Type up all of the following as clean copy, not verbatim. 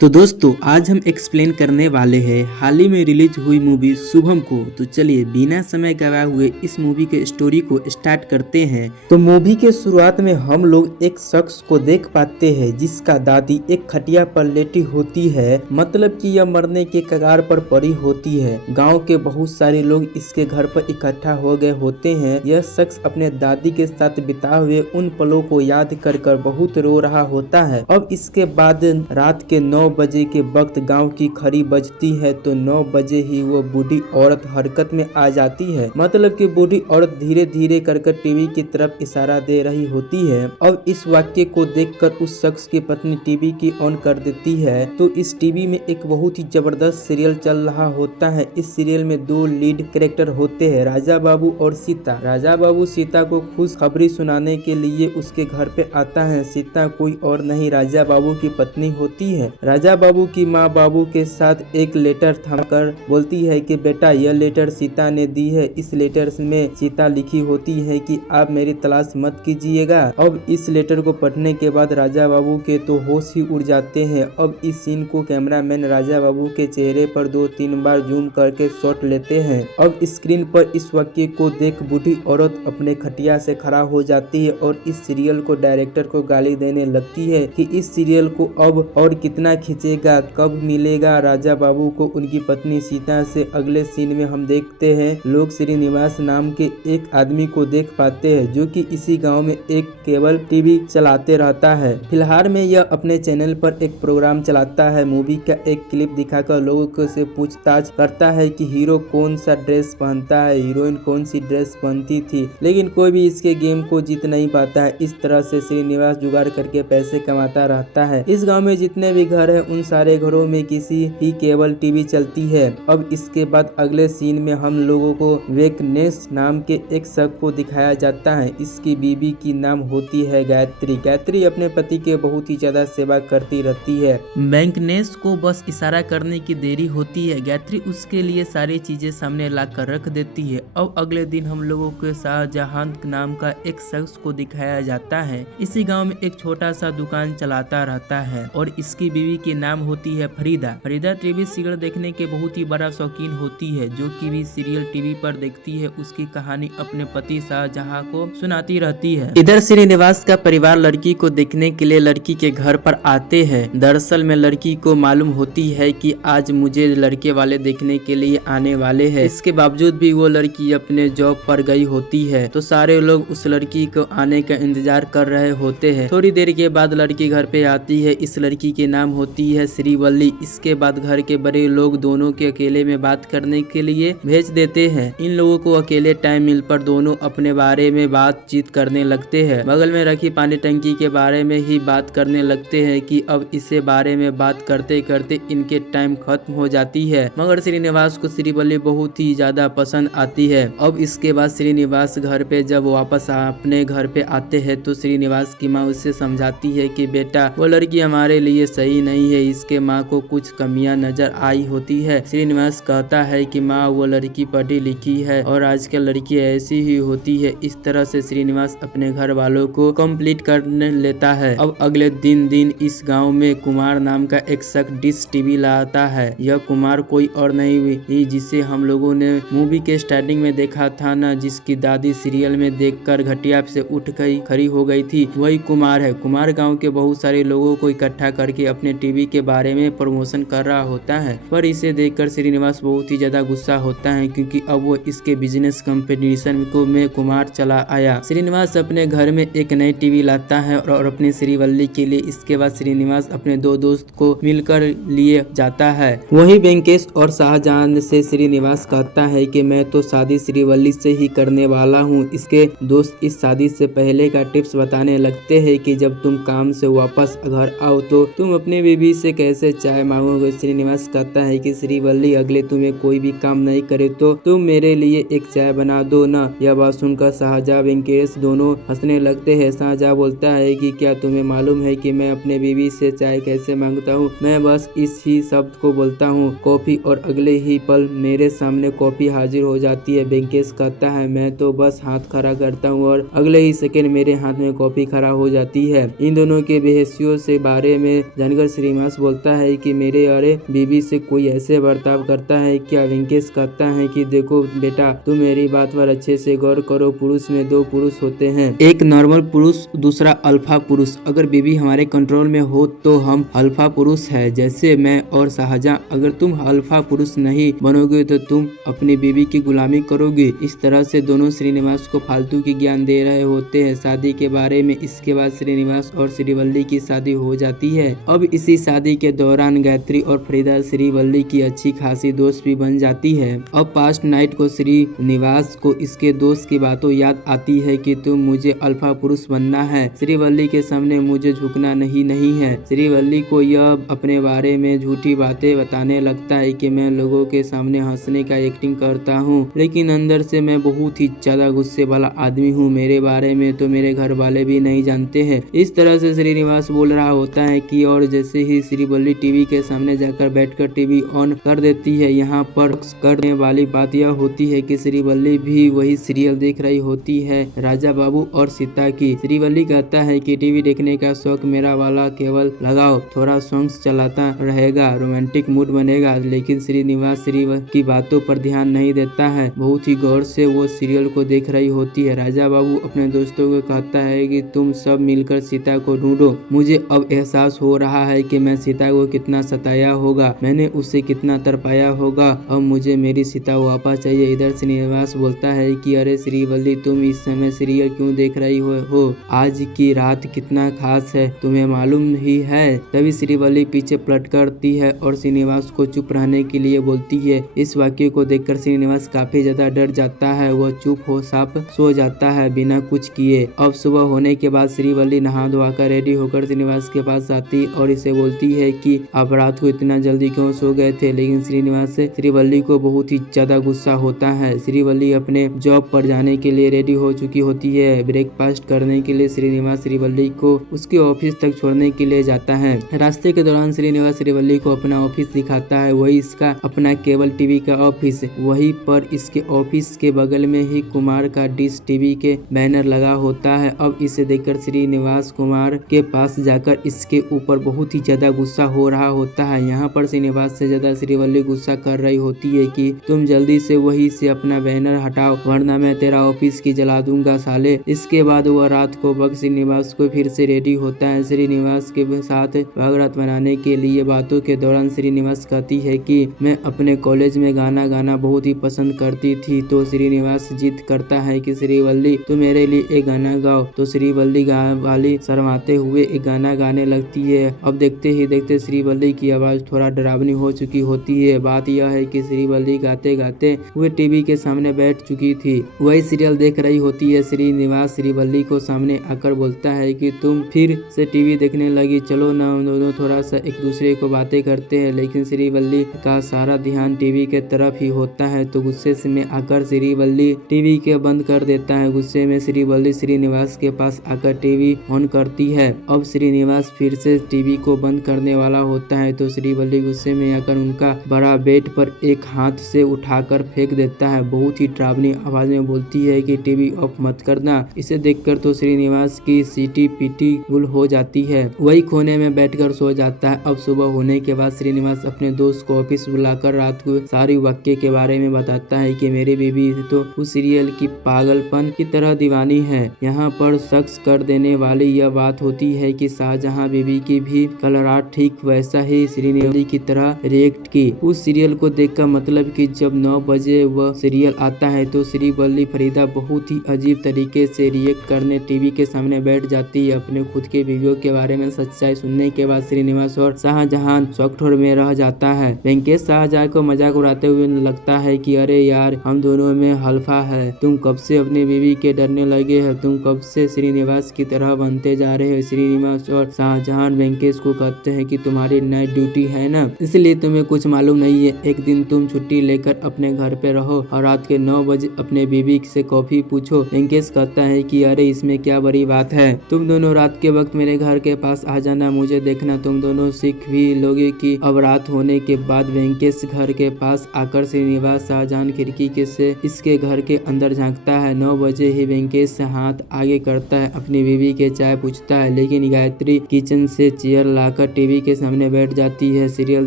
तो दोस्तों आज हम एक्सप्लेन करने वाले हैं हाल ही में रिलीज हुई मूवी शुभम को। तो चलिए बिना समय गवाए हुए इस मूवी के स्टोरी को स्टार्ट करते हैं। तो मूवी के शुरुआत में हम लोग एक शख्स को देख पाते हैं जिसका दादी एक खटिया पर लेटी होती है, मतलब कि यह मरने के कगार पर पड़ी होती है। गांव के बहुत सारे लोग इसके घर पर इकट्ठा हो गए होते हैं। यह शख्स अपने दादी के साथ बिताए हुए उन पलों को याद कर कर बहुत रो रहा होता है। अब इसके बाद रात के 9 बजे के वक्त गांव की खड़ी बजती है तो 9 बजे ही वो बूढ़ी औरत हरकत में आ जाती है, मतलब कि बूढ़ी औरत धीरे धीरे कर टीवी की तरफ इशारा दे रही होती है। अब इस वाक्य को देखकर उस शख्स की पत्नी टीवी की ऑन कर देती है तो इस टीवी में एक बहुत ही जबरदस्त सीरियल चल रहा होता है। इस सीरियल में दो लीड कैरेक्टर होते हैं, राजा बाबू और सीता। राजा बाबू सीता को खुशखबरी सुनाने के लिए उसके घर पे आता है। सीता कोई और नहीं राजा बाबू की पत्नी होती है। राजा बाबू की माँ बाबू के साथ एक लेटर थमाकर बोलती है कि बेटा यह लेटर सीता ने दी है। इस लेटर में सीता लिखी होती है कि आप मेरी तलाश मत कीजिएगा। अब इस लेटर को पढ़ने के बाद राजा बाबू के तो होश ही उड़ जाते हैं। अब इस सीन को कैमरामैन राजा बाबू के चेहरे पर 2-3 बार जूम करके शॉट लेते हैं। अब स्क्रीन पर इस वाक्य को देख बूढ़ी औरत अपने खटिया से खड़ा हो जाती है और इस सीरियल को डायरेक्टर को गाली देने लगती है कि इस सीरियल को अब और कितना खींचेगा, कब मिलेगा राजा बाबू को उनकी पत्नी सीता से। अगले सीन में हम देखते हैं लोग श्रीनिवास नाम के एक आदमी को देख पाते हैं जो कि इसी गांव में एक केबल टीवी चलाते रहता है। फिलहाल में यह अपने चैनल पर एक प्रोग्राम चलाता है। मूवी का एक क्लिप दिखाकर लोगों से पूछताछ करता है कि हीरो कौन सा ड्रेस पहनता है, हीरोइन कौन सी ड्रेस पहनती थी, लेकिन कोई भी इसके गेम को जीत नहीं पाता है। इस तरह से श्रीनिवास जुगाड़ करके पैसे कमाता रहता है। इस गाँव में जितने भी घर है उन सारे घरों में किसी ही केबल टीवी चलती है। अब इसके बाद अगले सीन में हम लोगों को वेकनेस नाम के एक शख्स को दिखाया जाता है। इसकी बीबी की नाम होती है गायत्री। गायत्री अपने पति के बहुत ही ज्यादा सेवा करती रहती है। वेकनेस को बस इशारा करने की देरी होती है, गायत्री उसके लिए सारी चीजें सामने ला कर रख देती है। अब अगले दिन हम लोगों को शाहजहां नाम का एक शख्स को दिखाया जाता है। इसी गाँव में एक छोटा सा दुकान चलाता रहता है और इसकी बीवी के नाम होती है फरीदा। फरीदा टीवी सीरियल देखने के बहुत ही बड़ा शौकीन होती है। जो कि भी सीरियल टीवी पर देखती है उसकी कहानी अपने पति शाहजहां को सुनाती रहती है। इधर श्रीनिवास का परिवार लड़की को देखने के लिए लड़की के घर पर आते हैं। दरअसल में लड़की को मालूम होती है कि आज मुझे लड़के वाले देखने के लिए आने वाले हैं। इसके बावजूद भी वो लड़की अपने जॉब पर गई होती है तो सारे लोग उस लड़की को आने का इंतजार कर रहे होते हैं। थोड़ी देर के बाद लड़की घर पे आती है। इस लड़की के नाम होती है श्रीवल्ली। इसके बाद घर के बड़े लोग दोनों के अकेले में बात करने के लिए भेज देते हैं। इन लोगों को अकेले टाइम मिल पर दोनों अपने बारे में बातचीत करने लगते हैं। बगल में रखी पानी टंकी के बारे में ही बात करने लगते हैं कि अब इसे बारे में बात करते करते इनके टाइम खत्म हो जाती है। मगर श्रीनिवास को श्रीवल्ली बहुत ही ज्यादा पसंद आती है। अब इसके बाद श्रीनिवास घर पे जब वापस अपने घर पे आते हैं तो श्रीनिवास की माँ उससे समझाती है कि बेटा वो लड़की हमारे लिए सही नहीं है। इसके माँ को कुछ कमियां नजर आई होती है। श्रीनिवास कहता है कि माँ वो लड़की पढ़ी लिखी है और आजकल लड़की ऐसी ही होती है। इस तरह से श्रीनिवास अपने घर वालों को कंप्लीट करने लेता है। अब अगले दिन इस गांव में कुमार नाम का एक शख्स डिश टीवी लाता है। यह कुमार कोई और नहीं हुई जिसे हम लोगों ने मूवी के स्टार्टिंग में देखा था ना, जिसकी दादी सीरियल में देखकर घटिया से उठ गई खड़ी हो गई थी, वही कुमार है। कुमार गाँव के बहुत सारे लोगों को इकट्ठा करके अपने टीवी के बारे में प्रमोशन कर रहा होता है। पर इसे देखकर श्रीनिवास बहुत ही ज्यादा गुस्सा होता है क्योंकि अब वो इसके बिजनेस कंपटीशन को में कुमार चला आया। श्रीनिवास अपने घर में एक नई टीवी लाता है और अपनी श्रीवल्ली के लिए। इसके बाद श्रीनिवास अपने दो दोस्त को मिलकर लिए जाता है। वही वेंकेश और शाहजहां से श्रीनिवास कहता है कि मैं तो शादी श्रीवल्ली से ही करने वाला हूँ। इसके दोस्त इस शादी से पहले का टिप्स बताने लगते हैं कि जब तुम काम से वापस घर आओ तो तुम अपनी बीवी से कैसे चाय मांगोगे। श्रीनिवास कहता है कि श्रीवल्ली अगले तुम्हें कोई भी काम नहीं करे तो तुम मेरे लिए एक चाय बना दो ना। यह बात सुनकर शाहजहां वेंकेश दोनों हंसने लगते हैं। शाहजहां बोलता है कि क्या तुम्हें मालूम है कि मैं अपने बीवी से चाय कैसे मांगता हूँ? मैं बस इस ही शब्द को बोलता हूँ कॉफी और अगले ही पल मेरे सामने कॉफी हाजिर हो जाती है। वेंकेश कहता है मैं तो बस हाथ खड़ा करता हूँ और अगले ही सेकंड मेरे हाथ में कॉफी खड़ा हो जाती है। इन दोनों के बेहसियों से बारे में जानकर श्री श्रीनिवास बोलता है कि मेरे अरे बीबी से कोई ऐसे बर्ताव करता है क्या। वेंकटेश कहता है कि देखो बेटा, तुम मेरी बात पर अच्छे से गौर करो। पुरुष में दो पुरुष होते हैं, एक नॉर्मल पुरुष, दूसरा अल्फा पुरुष। अगर बीबी हमारे कंट्रोल में हो तो हम अल्फा पुरुष है, जैसे मैं और शाहजहां। अगर तुम अल्फा पुरुष नहीं बनोगे तो तुम अपनी बीबी की गुलामी करोगे। इस तरह से दोनों श्रीनिवास को फालतू की ज्ञान दे रहे होते हैं शादी के बारे में। इसके बाद श्रीनिवास और श्रीवल्ली की शादी हो जाती है। अब इसी शादी के दौरान गायत्री और फरीदा श्रीवल्ली की अच्छी खासी दोस्त भी बन जाती है। अब पास्ट नाइट को श्रीनिवास को इसके दोस्त की बातों याद आती है कि तुम मुझे अल्फा पुरुष बनना है, श्रीवल्ली के सामने मुझे झुकना नहीं है। श्रीवल्ली को यह अपने बारे में झूठी बातें बताने लगता है कि मैं लोगों के सामने हंसने का एक्टिंग करता हूँ, लेकिन अंदर से मैं बहुत ही ज्यादा गुस्से वाला आदमी हूँ। मेरे बारे में तो मेरे घर वाले भी नहीं जानते हैं। इस तरह से श्रीनिवास बोल रहा होता है कि और जैसे ही श्रीवल्ली टीवी के सामने जाकर बैठकर टीवी ऑन कर देती है, यहाँ पर करने वाली बात यह होती है कि श्रीवल्ली भी वही सीरियल देख रही होती है, राजा बाबू और सीता की। श्रीवल्ली कहता है कि टीवी देखने का शौक मेरा वाला केवल लगाओ, थोड़ा सॉन्ग्स चलाता रहेगा, रोमांटिक मूड बनेगा। लेकिन श्रीनिवास श्री की बातों पर ध्यान नहीं देता है, बहुत ही गौर से वो सीरियल को देख रही होती है। राजा बाबू अपने दोस्तों को कहता है कि तुम सब मिलकर सीता को ढूंढो। मुझे अब एहसास हो रहा है कि मैं सीता को कितना सताया होगा, मैंने उसे कितना तरपाया होगा। अब मुझे मेरी सीता वापस चाहिए। इधर श्रीनिवास बोलता है कि अरे श्रीवल्ली, तुम इस समय सीरियल क्यों देख रही हो? आज की रात कितना खास है, तुम्हें मालूम नहीं है? तभी श्रीवल्ली पीछे पलट करती है और श्रीनिवास को चुप रहने के लिए बोलती है। इस वाक्य को देखकर श्रीनिवास काफी ज्यादा डर जाता है। वह चुप हो साफ सो जाता है बिना कुछ किए। अब सुबह होने के बाद श्रीवल्ली नहा धोकर रेडी होकर श्रीनिवास के पास आती और इसे बोलती है कि आप रात को इतना जल्दी क्यों सो गए थे। लेकिन श्रीनिवास से श्रीवल्ली को बहुत ही ज्यादा गुस्सा होता है। श्रीवल्ली अपने जॉब पर जाने के लिए रेडी हो चुकी होती है। ब्रेकफास्ट करने के लिए श्रीनिवास श्रीवल्ली को उसके ऑफिस तक छोड़ने के लिए जाता है। रास्ते के दौरान श्रीनिवास श्रीवल्ली को अपना ऑफिस दिखाता है, वही इसका अपना केबल टीवी का ऑफिस। वहीं पर इसके ऑफिस के बगल में ही कुमार का डिश टीवी के बैनर लगा होता है। अब इसे देखकर श्रीनिवास कुमार के पास जाकर इसके ऊपर बहुत ही ज्यादा गुस्सा हो रहा होता है। यहाँ पर श्रीनिवास से ज्यादा श्रीवल्ली गुस्सा कर रही होती है कि तुम जल्दी से वही से अपना बैनर हटाओ, वरना मैं तेरा ऑफिस की जला दूंगा साले। इसके बाद वह रात को वक्त श्रीनिवास को फिर से रेडी होता है। श्रीनिवास के साथ भागरात मनाने के लिए बातों के दौरान श्रीनिवास कहती है कि मैं अपने कॉलेज में गाना गाना बहुत ही पसंद करती थी। तो श्रीनिवास जिद करता है कि श्रीवल्ली, तुम मेरे लिए एक गाना गाओ। तो श्रीवल्ली वाली शर्माते हुए एक गाना गाने लगती है। अब देखते ही देखते श्रीवल्ली की आवाज थोड़ा डरावनी हो चुकी होती है। बात यह है कि श्रीवल्ली गाते गाते हुए टीवी के सामने बैठ चुकी थी, वही सीरियल देख रही होती है। श्रीनिवास श्रीवल्ली को सामने आकर बोलता है कि तुम फिर से टीवी देखने लगी, चलो ना हम दोनों थोड़ा सा एक दूसरे को बातें करते हैं। लेकिन श्रीवल्ली का सारा ध्यान टीवी के तरफ ही होता है। तो गुस्से में आकर श्रीवल्ली टीवी के बंद कर देता है। गुस्से में श्रीवल्ली श्रीनिवास के पास आकर टीवी ऑन करती है। अब श्रीनिवास फिर से टीवी को बंद करने वाला होता है तो श्रीवल्ली गुस्से में आकर उनका बड़ा बेड पर एक हाथ से उठाकर फेंक देता है। बहुत ही डरावनी आवाज में बोलती है कि टीवी ऑफ मत करना। इसे देखकर तो श्रीनिवास की सीटी पीटी गुल हो जाती है, वही कोने में बैठकर सो जाता है। अब सुबह होने के बाद श्रीनिवास अपने दोस्त को ऑफिस बुलाकर रात को सारी वाक्य के बारे में बताता है कि मेरी बीबी तो उस सीरियल की पागलपन की तरह दीवानी है। यहाँ पर शख्स कर देने वाली यह बात होती है कि शाहजहां बीबी की भी कल रात ठीक वैसा ही श्रीनिवास की तरह रिएक्ट की उस सीरियल को देखकर। मतलब कि जब 9 बजे वह सीरियल आता है तो श्रीवल्ली फरीदा बहुत ही अजीब तरीके से रिएक्ट करने टीवी के सामने बैठ जाती है। अपने खुद के बीवियों के बारे में सच्चाई सुनने के बाद श्रीनिवास और शाहजहां शॉकठोर में रह जाता है। वेंकटेश शाहजहां को मजाक उड़ाते हुए लगता है कि अरे यार, हम दोनों में हल्फा है, तुम कब से अपनी बीवी के डरने लगे हो, तुम कब से श्रीनिवास की तरह बनते जा रहे हो। श्रीनिवास और शाहजहां वेंकटेश को कहते हैं कि तुम्हारी नाइट ड्यूटी है ना, इसलिए तुम्हें कुछ मालूम नहीं है। एक दिन तुम छुट्टी लेकर अपने घर पे रहो और रात के 9 बजे अपने बीवी से कॉफी पूछो। वेंकटेश कहता है कि अरे इसमें क्या बड़ी बात है, तुम दोनों रात के वक्त मेरे घर के पास आ जाना, मुझे देखना, तुम दोनों सीख भी लोगे कि अब रात होने के बाद वेंकटेश घर के पास आकर श्रीनिवास शाहजहां खिड़की के से इसके घर के अंदर झांकता है। 9 बजे ही वेंकटेश हाथ आगे करता है, अपनी बीवी के चाय पूछता है, लेकिन गायत्री किचन से चेयर लाकर आकर टीवी के सामने बैठ जाती है सीरियल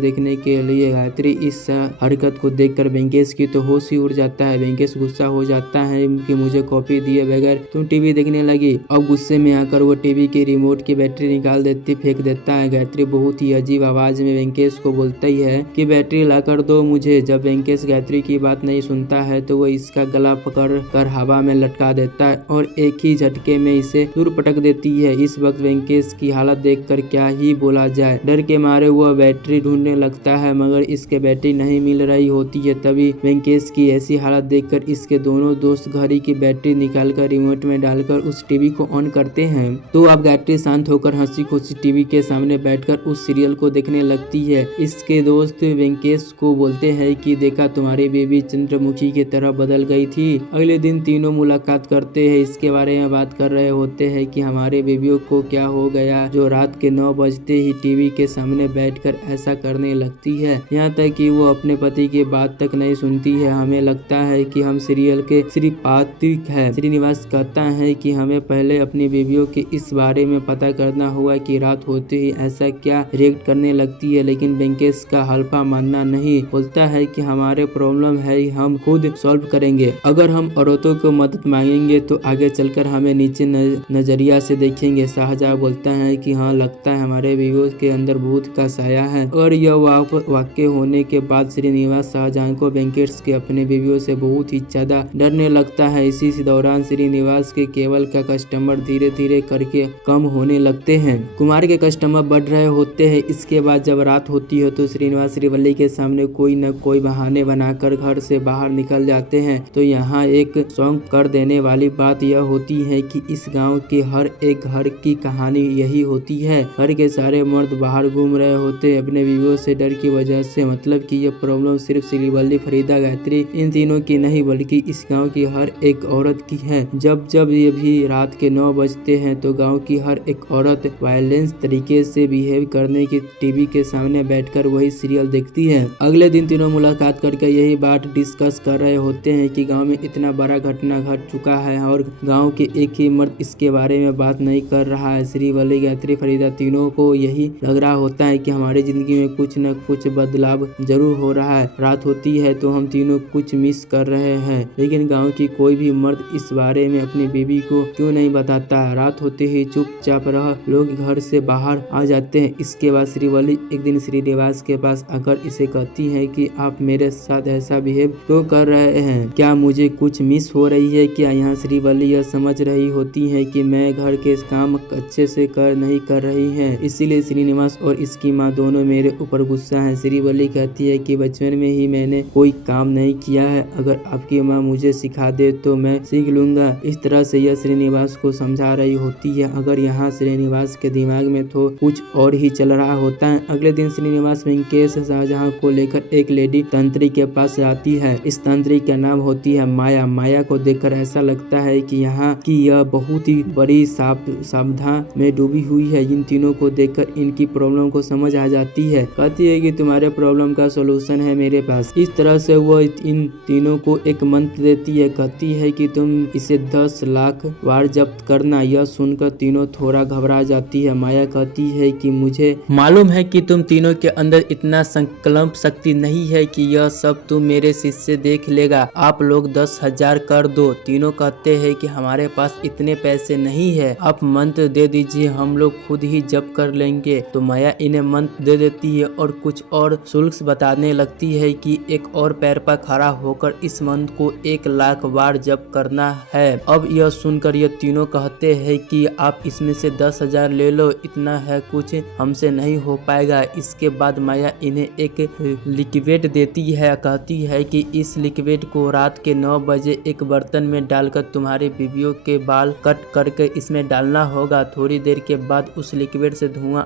देखने के लिए। गायत्री इस हरकत को देखकर वेंकटेश की तो होश ही उड़ जाता है। वेंकटेश गुस्सा हो जाता है कि मुझे कॉफी दिए बगैर तुम टीवी देखने लगी। अब गुस्से में आकर वो टीवी की रिमोट की बैटरी निकाल देती फेंक देता है। गायत्री बहुत ही अजीब आवाज में वेंकटेश को बोलता ही है कि बैटरी ला कर दो मुझे। जब वेंकटेश गायत्री की बात नहीं सुनता है तो वो इसका गला पकड़ कर हवा में लटका देता है और एक ही झटके में इसे दूर पटक देती है। इस वक्त वेंकटेश की हालत देखकर क्या ही बोला जाए। डर के मारे वह बैटरी ढूंढने लगता है मगर इसके बैटरी नहीं मिल रही होती है। तभी वेंकटेश की ऐसी हालत देखकर इसके दोनों दोस्त घड़ी की बैटरी निकालकर रिमोट में डालकर उस टीवी को ऑन करते हैं। तो अब गायत्री शांत होकर हंसी खुशी टीवी के सामने बैठकर उस सीरियल को देखने लगती है। इसके दोस्त वेंकटेश को बोलते हैं कि देखा तुम्हारी बेबी चंद्रमुखी की तरह बदल गई थी। अगले दिन तीनों मुलाकात करते हैं। इसके बारे में बात कर रहे होते हैं कि हमारे बेबियों को क्या हो गया जो रात के 9 बजते ही टीवी के सामने बैठकर ऐसा करने लगती है। यहाँ तक कि वो अपने पति की बात तक नहीं सुनती है। हमें लगता है कि हम सीरियल के सिर्फ पात्रिक है। श्रीनिवास कहता है कि हमें पहले अपनी बेबियों के इस बारे में पता करना होगा कि रात होते ही ऐसा क्या रिएक्ट करने लगती है। लेकिन वेंकटेश का हल्फा मानना नहीं, बोलता है कि हमारे प्रॉब्लम है हम खुद सॉल्व करेंगे। अगर हम औरतों को मदद मांगेंगे तो आगे चलकर हमें नीचे नजरिया से देखेंगे। शाहजहां बोलता है कि हाँ लगता है हमारे बेबियों के अंदर भूत का साया है। और यह वाक्य होने के बाद श्रीनिवास शाहजहां को वेंकटेश के अपने बेबियों से बहुत ही ज्यादा डरने लगता है। इसी दौरान श्रीनिवास के केबल का कस्टमर धीरे धीरे करके कम होने लगते हैं। कुमार के कस्टमर बढ़ रहे होते हैं। इसके बाद जब रात होती है तो श्रीनिवास श्रीवल्ली के सामने कोई न कोई बहाने बनाकर घर से बाहर निकल जाते हैं। तो यहाँ एक शौक कर देने वाली बात यह होती है कि इस गांव के हर एक घर की कहानी यही होती है। घर के सारे मर्द बाहर घूम रहे होते हैं अपने बीवियों से डर की वजह से। मतलब कि यह प्रॉब्लम सिर्फ श्रीवल्ली, फरीदा, गायत्री इन तीनों की नहीं बल्कि इस गांव की हर एक औरत की है। जब जब ये भी रात के 9 बजते हैं तो गांव की हर एक औरत वायलेंस तरीके से बिहेव करने की टीवी के सामने बैठकर वही सीरियल देखती है। अगले दिन तीनों मुलाकात करके यही बात डिस्कस कर रहे होते हैं कि गांव में इतना बड़ा घटना घट चुका है और गांव के एक ही मर्द इसके बारे में बात नहीं कर रहा है। श्रीवल्ली, गायत्री, फरीदा तीनों को यही लग रहा होता है कि हमारी जिंदगी में कुछ न कुछ बदलाव जरूर हो रहा है। रात होती है तो हम तीनों कुछ मिस कर रहे हैं। लेकिन गांव की कोई भी मर्द इस बारे में अपनी बीवी को क्यों नहीं बताता है। रात होते ही चुपचाप रह लोग घर से बाहर आ जाते हैं। इसके बाद श्रीवल्ली एक दिन श्रीनिवास के पास आकर इसे कहती है कि आप मेरे साथ ऐसा बिहेव क्यों कर रहे हैं, क्या मुझे कुछ मिस हो रही है क्या। यहाँ श्रीवल्ली यह समझ रही होती है कि मैं घर के काम अच्छे से नहीं कर रही है, इसीलिए श्रीनिवास और इसकी माँ दोनों मेरे ऊपर गुस्सा है। श्रीवल्ली कहती है कि बचपन में ही मैंने कोई काम नहीं किया है, अगर आपकी माँ मुझे सिखा दे तो मैं सीख लूंगा। इस तरह से यह श्रीनिवास को समझा रही होती है। अगर यहाँ श्रीनिवास के दिमाग में तो कुछ और ही चल रहा होता है। अगले दिन श्रीनिवास वेंकटेश शाहजहां को लेकर एक लेडी तंत्रिक के पास आती है। इस तंत्रिक का नाम होती है माया। माया को देखकर ऐसा लगता है कि यहाँ की यह बहुत ही बड़ी सावधान में डूबी हुई है। इन तीनों को देखकर इनकी प्रॉब्लम को समझ आ जाती है। कहती है कि तुम्हारे प्रॉब्लम का सोल्यूशन है मेरे पास। इस तरह से वह इन तीनों को एक मंत्र देती है। कहती है कि तुम इसे 10 लाख बार जब्त करना। यह सुनकर तीनों थोड़ा घबरा जाती है। माया कहती है कि मुझे मालूम है कि तुम तीनों के अंदर इतना संकल्प शक्ति नहीं है कि यह सब तुम मेरे शिष्य देख लेगा। आप लोग 10,000 कर दो। तीनों कहते हैं कि हमारे पास इतने पैसे नहीं है, आप मंत्र दे दीजिए, हम लोग खुद ही जप कर लेंगे। तो माया इन्हें मंत्र दे देती है और कुछ और शुल्क बताने लगती है कि एक और पैर पर खड़ा होकर इस मंत्र को 1 लाख बार जप करना है। अब यह सुनकर यह तीनों कहते हैं कि आप इसमें से 10,000 ले लो, इतना है कुछ हमसे नहीं हो पाएगा। इसके बाद माया इन्हें एक लिक्विड देती है। कहती है कि इस लिक्विड को रात के 9 बजे एक बर्तन में डालकर तुम्हारे बीवियों के बाल कट करके इसमें डालना होगा। थोड़ी देर के बाद उस लिक्विड से धुआं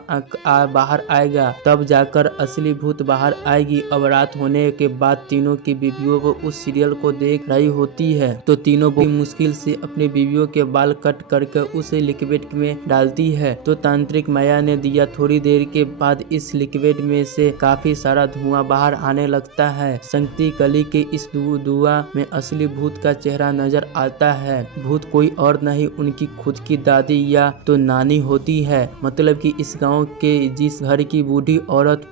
बाहर आएगा, तब जाकर असली भूत बाहर आएगी। अब रात होने के बाद तीनों की बीवियों को उस सीरियल को देख रही होती है तो तीनों बहुत मुश्किल से अपने बीवियों के बाल कट करके उस लिक्विड में डालती है। तो तांत्रिक माया ने दिया। थोड़ी देर के बाद इस लिक्विड में से काफी सारा धुआं बाहर आने लगता है। शक्ति कली के इस धुआं में असली भूत का चेहरा नजर आता है। भूत कोई और नहीं उनकी खुद की दादी या तो नानी होती है। मतलब कि इस गाँव गांव के जिस घर की बूढ़ी औरत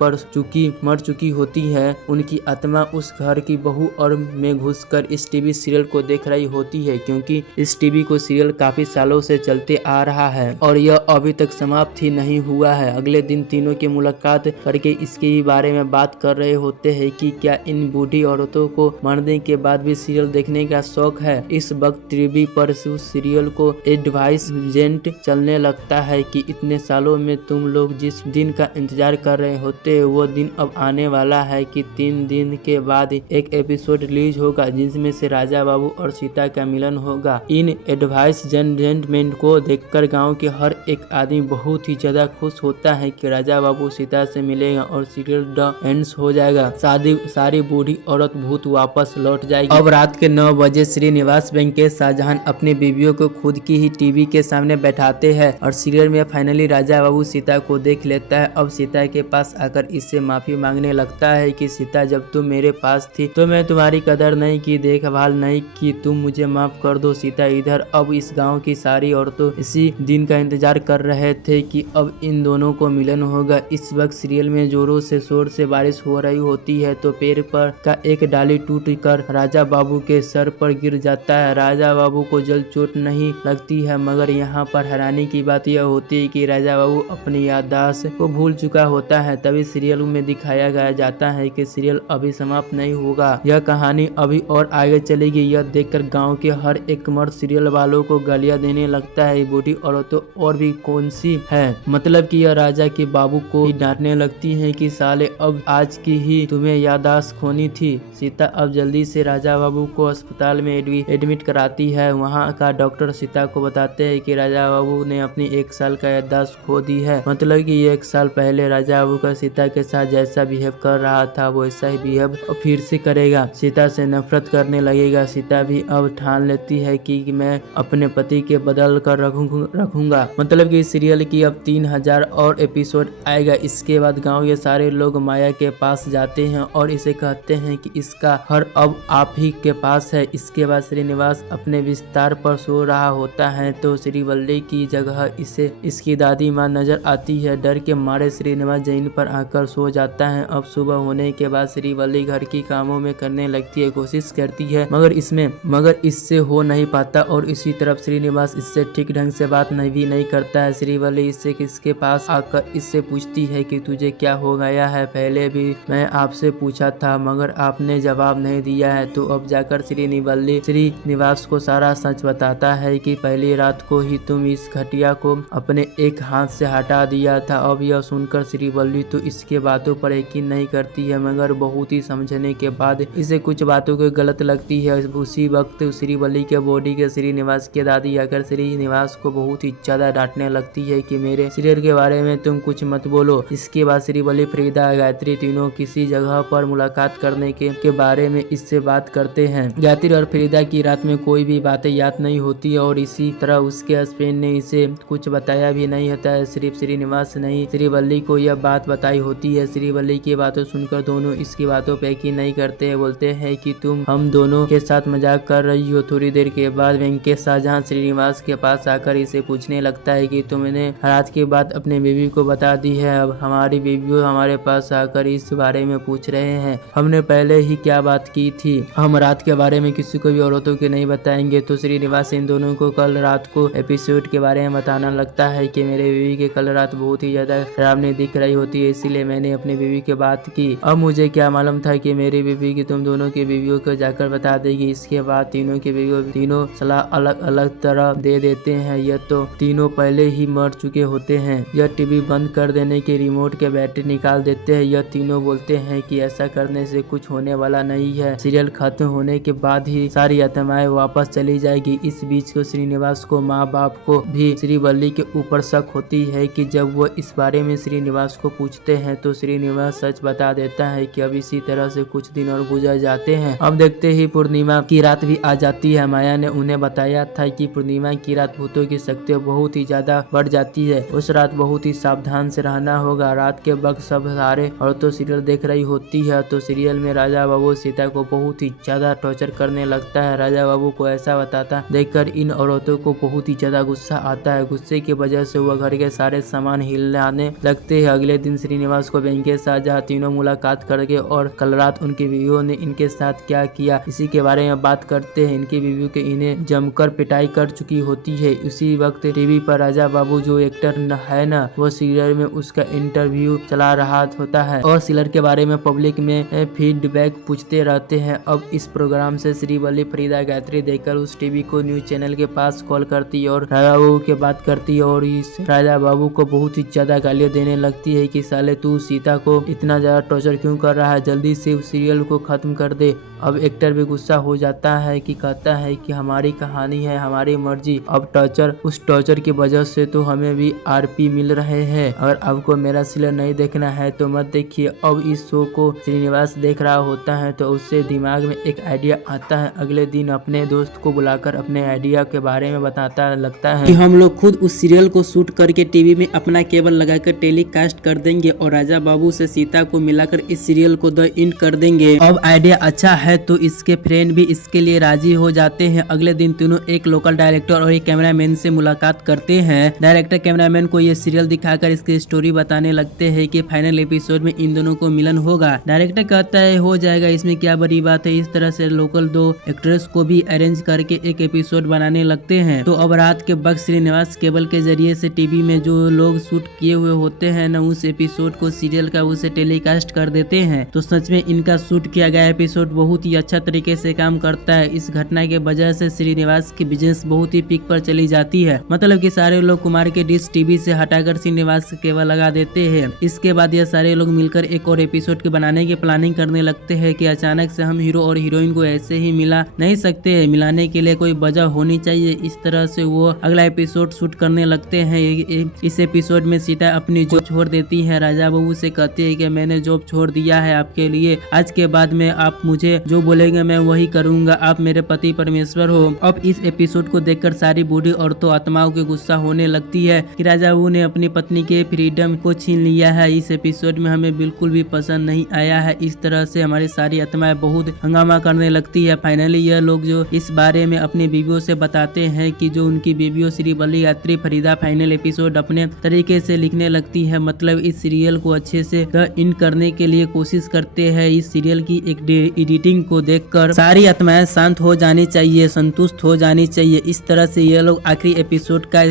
मर चुकी होती है, उनकी आत्मा उस घर की बहू और में घुसकर इस टीवी सीरियल को देख रही होती है, क्योंकि इस टीवी को सीरियल काफी सालों से चलते आ रहा है और यह अभी तक समाप्त ही नहीं हुआ है। अगले दिन तीनों की मुलाकात करके इसके बारे में बात कर रहे होते हैं कि क्या इन बूढ़ी औरतों को मरने के बाद भी सीरियल देखने का शौक है। इस वक्त टीवी पर उस सीरियल को एडवर्टाइजमेंट चलने लगता है कि इतने सालों में तुम लोग जिस दिन का इंतजार कर रहे होते हो, वो दिन अब आने वाला है कि 3 दिन के बाद एक एपिसोड रिलीज होगा जिसमें से राजा बाबू और सीता का मिलन होगा। इन एडवर्टाइजमेंट को देखकर गांव के हर एक आदमी बहुत ही ज्यादा खुश होता है कि राजा बाबू सीता से मिलेगा और सीरियल द एंड्स हो जाएगा। सारी बूढ़ी औरत भूत वापस लौट जाएगी। अब रात के 9 बजे श्रीनिवास वेंकटेश शाहजहां अपनी बीवियों को खुद की ही टीवी के सामने बैठाते हैं और सीरियल में फाइनली राजा बाबू सीता को देख लेता है। अब सीता के पास आकर इससे माफी मांगने लगता है कि सीता, जब तुम मेरे पास थी तो मैं तुम्हारी कदर नहीं की, देखभाल नहीं की, तुम मुझे माफ कर दो। सीता इधर अब इस गांव की सारी औरतों इसी दिन का इंतजार कर रहे थे कि अब इन दोनों को मिलन होगा। इस वक्त सीरियल में जोरों से शोर से बारिश हो रही होती है तो पेड़ पर का एक डाली टूट कर राजा बाबू के सर पर गिर जाता है। राजा बाबू को जल्द चोट नहीं लगती है, मगर यहाँ पर हैरानी की बात यह होती है कि राजा बाबू अपनी याददाश्त को भूल चुका होता है। तभी सीरियल में दिखाया गया जाता है कि सीरियल अभी समाप्त नहीं होगा, यह कहानी अभी और आगे चलेगी। यह देखकर गांव के हर एक मर्द सीरियल वालों को गालियां देने लगता है। बूढ़ी औरतों और भी कौन सी है, मतलब कि यह राजा के बाबू को डांटने लगती है कि साले अब आज की ही तुम्हें याददाश्त खोनी थी। सीता अब जल्दी से राजा बाबू को अस्पताल में एडमिट कराती है। वहाँ का डॉक्टर सीता को बताते हैं कि राजा बाबू ने अपनी 1 साल का याददाश्त खो दी है, मतलब कि 1 साल पहले राजा बाबू का सीता के साथ जैसा बिहेव कर रहा था वो ऐसा ही बिहेव फिर से करेगा, सीता से नफरत करने लगेगा। सीता भी अब ठान लेती है कि मैं अपने पति के बदल कर रखूंगा। मतलब कि सीरियल की अब 3000 और एपिसोड आएगा। इसके बाद गांव के सारे लोग माया के पास जाते हैं और इसे कहते हैं कि इसका हर अब आप ही के पास है। इसके बाद श्रीनिवास अपने विस्तार पर सो रहा होता है तो श्रीवल्ली की जगह इसे इसकी दादी माँ नजर आती है। डर के मारे श्रीनिवास जमीन पर आकर सो जाता है। अब सुबह होने के बाद श्रीवल्ली घर की कामों में करने लगती है, कोशिश करती है मगर इससे हो नहीं पाता और इसी तरफ श्रीनिवास इससे ठीक ढंग से बात नहीं करता है। श्रीवल्ली इससे किसके पास आकर इससे पूछती है कि तुझे क्या हो गया है, पहले भी मैं आपसे पूछा था मगर आपने जवाब नहीं दिया है। तो अब जाकर श्रीनिवास को सारा सच बताता है कि पहली रात को ही तुम इस घटिया को अपने एक हाथ से हटा दिया था। अब यह सुनकर श्रीवल्ली तो इसके बातों पर यकीन नहीं करती है, मगर बहुत ही समझने के बाद इसे कुछ बातों को गलत लगती है। उसी वक्त श्रीवल्ली के बॉडी के श्रीनिवास के दादी आकर श्रीनिवास को बहुत ही ज्यादा डांटने लगती है कि मेरे सीरियल के बारे में तुम कुछ मत बोलो। इसके बाद श्रीवल्ली, फरीदा, गायत्री तीनों किसी जगह पर मुलाकात करने के बारे में इससे बात करते हैं। गायत्री और फरीदा की रात में कोई भी बातें याद नहीं होती और इसी तरह उसके हस्बैंड ने इसे कुछ बताया भी नहीं होता है। सिर्फ श्रीनिवास नहीं श्रीवल्ली को यह बात बताई होती है। श्रीवल्ली की बातों सुनकर दोनों इसकी बातों पे यकीन नहीं करते हैं, बोलते हैं कि तुम हम दोनों के साथ मजाक कर रही हो। थोड़ी देर के बाद वेंकटेश शाहजहां श्रीनिवास के पास आकर इसे पूछने लगता है कि तुमने रात के बाद अपने बीवी को बता दी है, अब हमारी बीवी हमारे पास आकर इस बारे में पूछ रहे हैं, हमने पहले ही क्या बात की थी, हम रात के बारे में किसी को भी औरतों के नहीं बताएंगे। तो श्रीनिवास इन दोनों को कल रात को एपिसोड के बारे में बताना लगता है कि मेरे बीवी के कल रात बहुत ही ज्यादा खराब नहीं दिख रही होती है, इसीलिए मैंने अपनी बीवी की बात की। अब मुझे क्या मालूम था कि मेरी बीवी की तुम दोनों की बीवियों को जाकर बता देगी। इसके बाद तीनों की बीवियों तीनों सलाह अलग अलग तरह दे देते हैं। यह तो तीनों पहले ही मर चुके होते हैं। यह टीवी बंद कर देने के रिमोट के बैटरी निकाल देते हैं। यह तीनों बोलते हैं कि ऐसा करने से कुछ होने वाला नहीं है, सीरियल खत्म होने के बाद ही सारी आत्माएं वापस चली जाएगी। इस बीच को श्रीनिवास को माँ बाप को भी श्रीवल्ली के ऊपर शक होती है कि जब वो इस बारे में श्रीनिवास को पूछते हैं तो श्रीनिवास सच बता देता है कि अब इसी तरह से कुछ दिन और गुजर जाते हैं। अब देखते ही पूर्णिमा की रात भी आ जाती है। माया ने उन्हें बताया था कि पूर्णिमा की रात भूतों की शक्ति बहुत ही ज्यादा बढ़ जाती है, उस रात बहुत ही सावधान से रहना होगा। रात के वक्त सब सारे औरतों सीरियल देख रही होती है तो सीरियल में राजा बाबू सीता को बहुत ही ज्यादा टॉर्चर करने लगता है। राजा बाबू को ऐसा बताता देखकर इन औरतों को बहुत ही ज्यादा गुस्सा आता है। गुस्से की वजह से वह घर के सारे सामान सामान हिलाने लगते हैं। अगले दिन श्रीनिवास को वेंकटेश शाहजहां तीनों मुलाकात करके और कल रात उनकी बीवियों ने इनके साथ क्या किया इसी के बारे में बात करते हैं। इनकी बीवियों के इन्हें जमकर पिटाई कर चुकी होती है। उसी वक्त टीवी पर राजा बाबू जो एक्टर है ना, वो सीरियल में उसका इंटरव्यू चला रहा होता है और सीरियल के बारे में पब्लिक में फीडबैक पूछते रहते हैं। अब इस प्रोग्राम से श्रीवल्ली फरीदा गायत्री देखकर उस टीवी को न्यूज चैनल के पास कॉल करती है और राजा बाबू के बात करती है और इस राजा बाबू को बहुत ही ज्यादा गालियां देने लगती है कि साले तू सीता को इतना ज्यादा टॉर्चर क्यों कर रहा है, जल्दी से उस सीरियल को खत्म कर दे। अब एक्टर भी गुस्सा हो जाता है कि कहता है कि हमारी कहानी है, हमारी मर्जी, अब उस टॉर्चर की वजह से तो हमें भी आरपी मिल रहे हैं। अगर आपको मेरा सीरियल नहीं देखना है तो मत देखिए। अब इस शो को श्रीनिवास देख रहा होता है तो उससे दिमाग में एक आइडिया आता है। अगले दिन अपने दोस्त को बुलाकर अपने आइडिया के बारे में बताता लगता है कि हम लोग खुद उस सीरियल को शूट करके टीवी में अपना केबल लगाकर टेलीकास्ट कर देंगे और राजा बाबू से सीता को मिलाकर इस सीरियल को द एंड कर देंगे। अब आइडिया अच्छा है तो इसके फ्रेंड भी इसके लिए राजी हो जाते हैं। अगले दिन तीनों एक लोकल डायरेक्टर और एक कैमरामैन से मुलाकात करते हैं। डायरेक्टर कैमरामैन को ये सीरियल दिखाकर इसकी स्टोरी बताने लगते हैं कि फाइनल एपिसोड में इन दोनों को मिलन होगा। डायरेक्टर कहता है हो जाएगा, इसमें क्या बड़ी बात है। इस तरह से लोकल 2 एक्ट्रेस को भी अरेंज करके एक एपिसोड बनाने लगते हैं। तो अब रात के वक्त श्रीनिवास केबल के जरिए से टीवी में जो लोग शूट किए हुए होते हैं न, उस एपिसोड को सीरियल का उसे टेलीकास्ट कर देते हैं। तो सच में इनका शूट किया गया एपिसोड बहुत ही अच्छा तरीके से काम करता है। इस घटना के वजह से श्रीनिवास की बिजनेस बहुत ही पीक पर चली जाती है। मतलब कि सारे लोग कुमार के डिश टीवी से हटाकर श्रीनिवास केबल लगा देते हैं। इसके बाद ये सारे लोग मिलकर एक और एपिसोड के बनाने की प्लानिंग करने लगते हैं कि अचानक से हम हीरो और हीरोइन को ऐसे ही मिला नहीं सकते हैं, मिलाने के लिए कोई वजह होनी चाहिए। इस तरह से वो अगला एपिसोड शूट करने लगते हैं। इस एपिसोड में सीता अपनी जॉब छोड़ देती है। राजा बाबू से कहती है कि मैंने जॉब छोड़ दिया है आपके लिए, आज के बाद में आप मुझे जो बोलेंगे मैं वही करूंगा, आप मेरे पति परमेश्वर हो। अब इस एपिसोड को देखकर सारी बूढ़ी औरतों आत्माओं के गुस्सा होने लगती है कि राजा बाबू ने अपनी पत्नी के फ्रीडम को छीन लिया है। इस एपिसोड में हमें बिल्कुल भी पसंद नहीं आया है। इस तरह से हमारी सारी आत्माएं बहुत हंगामा करने लगती है। फाइनली यह लोग जो इस बारे में अपनी बीवियों से बताते हैं कि जो उनकी बीवियों श्रीवल्ली गायत्री फरीदा फाइनल एपिसोड अपने तरीके से लिखने लगती है। मतलब इस सीरियल को अच्छे से द एंड करने के लिए कोशिश करते हैं। इस सीरियल की एक एडिटिंग को देखकर सारी आत्माएं शांत हो जानी चाहिए, संतुष्ट हो जानी चाहिए। इस तरह से ये लोग आखिरी एपिसोड का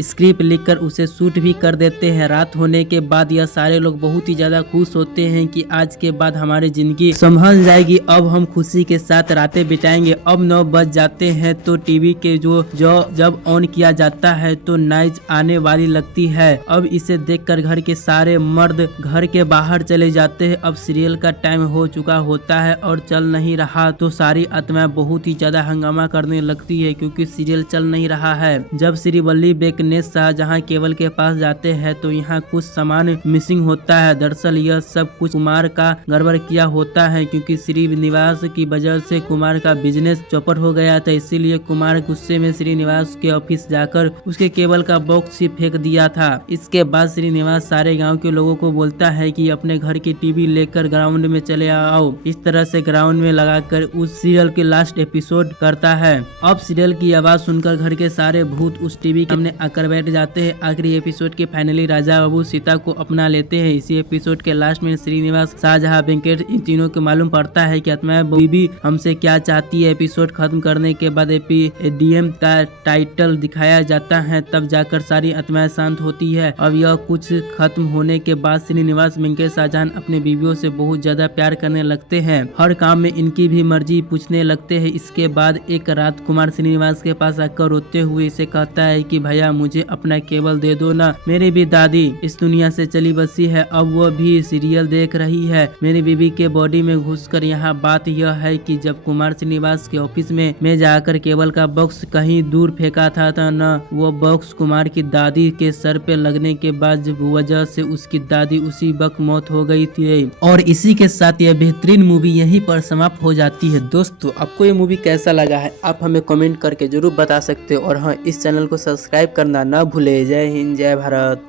स्क्रिप्ट लिखकर उसे शूट भी कर देते हैं। रात होने के बाद यह सारे लोग बहुत ही ज्यादा खुश होते हैं कि आज के बाद हमारी जिंदगी संभल जाएगी, अब हम खुशी के साथ रातें बिताएंगे। अब 9 बज जाते हैं तो टीवी के जो जब ऑन किया जाता है तो नाइज आने वाली लगती है। अब इसे देखकर घर के सारे मर्द घर के बाहर चले जाते हैं। अब सीरियल का टाइम हो चुका होता है और चल नहीं रहा तो सारी आत्माएं बहुत ही ज्यादा हंगामा करने लगती है क्योंकि सीरियल चल नहीं रहा है। जब श्रीवल्ली बेकनेश शाहजहां केबल के पास जाते हैं तो यहाँ कुछ सामान मिसिंग होता है। दरअसल यह सब कुछ कुमार का गड़बड़ किया होता है क्योंकि श्रीनिवास की वजह से कुमार का बिजनेस चौपट हो गया था। इसीलिए कुमार गुस्से में श्रीनिवास के ऑफिस जाकर उसके केबल का बॉक्स ही फेंक दिया था। इसके बाद श्रीनिवास सारे गाँव के लोगों को बोलता है कि अपने घर की टीवी लेकर ग्राउंड में चले आओ। इस तरह से ग्राउंड में लगाकर उस सीरियल के लास्ट एपिसोड करता है। अब सीरियल की आवाज सुनकर घर के सारे भूत उस टीवी के सामने आकर बैठ जाते हैं। आखिरी एपिसोड के फाइनली राजा बाबू सीता को अपना लेते हैं। इसी एपिसोड के लास्ट में श्रीनिवास शाहजहां वेंकट इन तीनों को मालूम पड़ता है कि आत्माएं बीबी हमसे क्या चाहती है। एपिसोड खत्म करने के बाद डीएम का टाइटल दिखाया जाता है, तब जाकर सारी आत्माएं शांत होती है। अब यह कुछ खत्म होने के बाद श्रीनिवास वेंकट शाहजहां अपने बीवियों से बहुत ज्यादा प्यार करने लगते हैं। हर काम में इनकी भी मर्जी पूछने लगते हैं। इसके बाद एक रात कुमार श्रीनिवास के पास आकर रोते हुए इसे कहता है कि भैया मुझे अपना केबल दे दो ना, मेरी भी दादी इस दुनिया से चली बसी है, अब वो भी सीरियल देख रही है। मेरी बीबी के बॉडी में घुसकर यहाँ बात यह है कि जब कुमार श्रीनिवास के ऑफिस में जाकर केबल का बॉक्स कहीं दूर फेंका था न, वो बॉक्स कुमार की दादी के सर पे लगने के बाद वजह से उसकी दादी उसी वक्त मौत हो गई थी। और इसी के साथ यह बेहतरीन मूवी यहीं पर समाप्त हो जाती है। दोस्तों आपको ये मूवी कैसा लगा है आप हमें कमेंट करके जरूर बता सकते हो और हाँ, इस चैनल को सब्सक्राइब करना ना भूले। जय हिंद, जय भारत।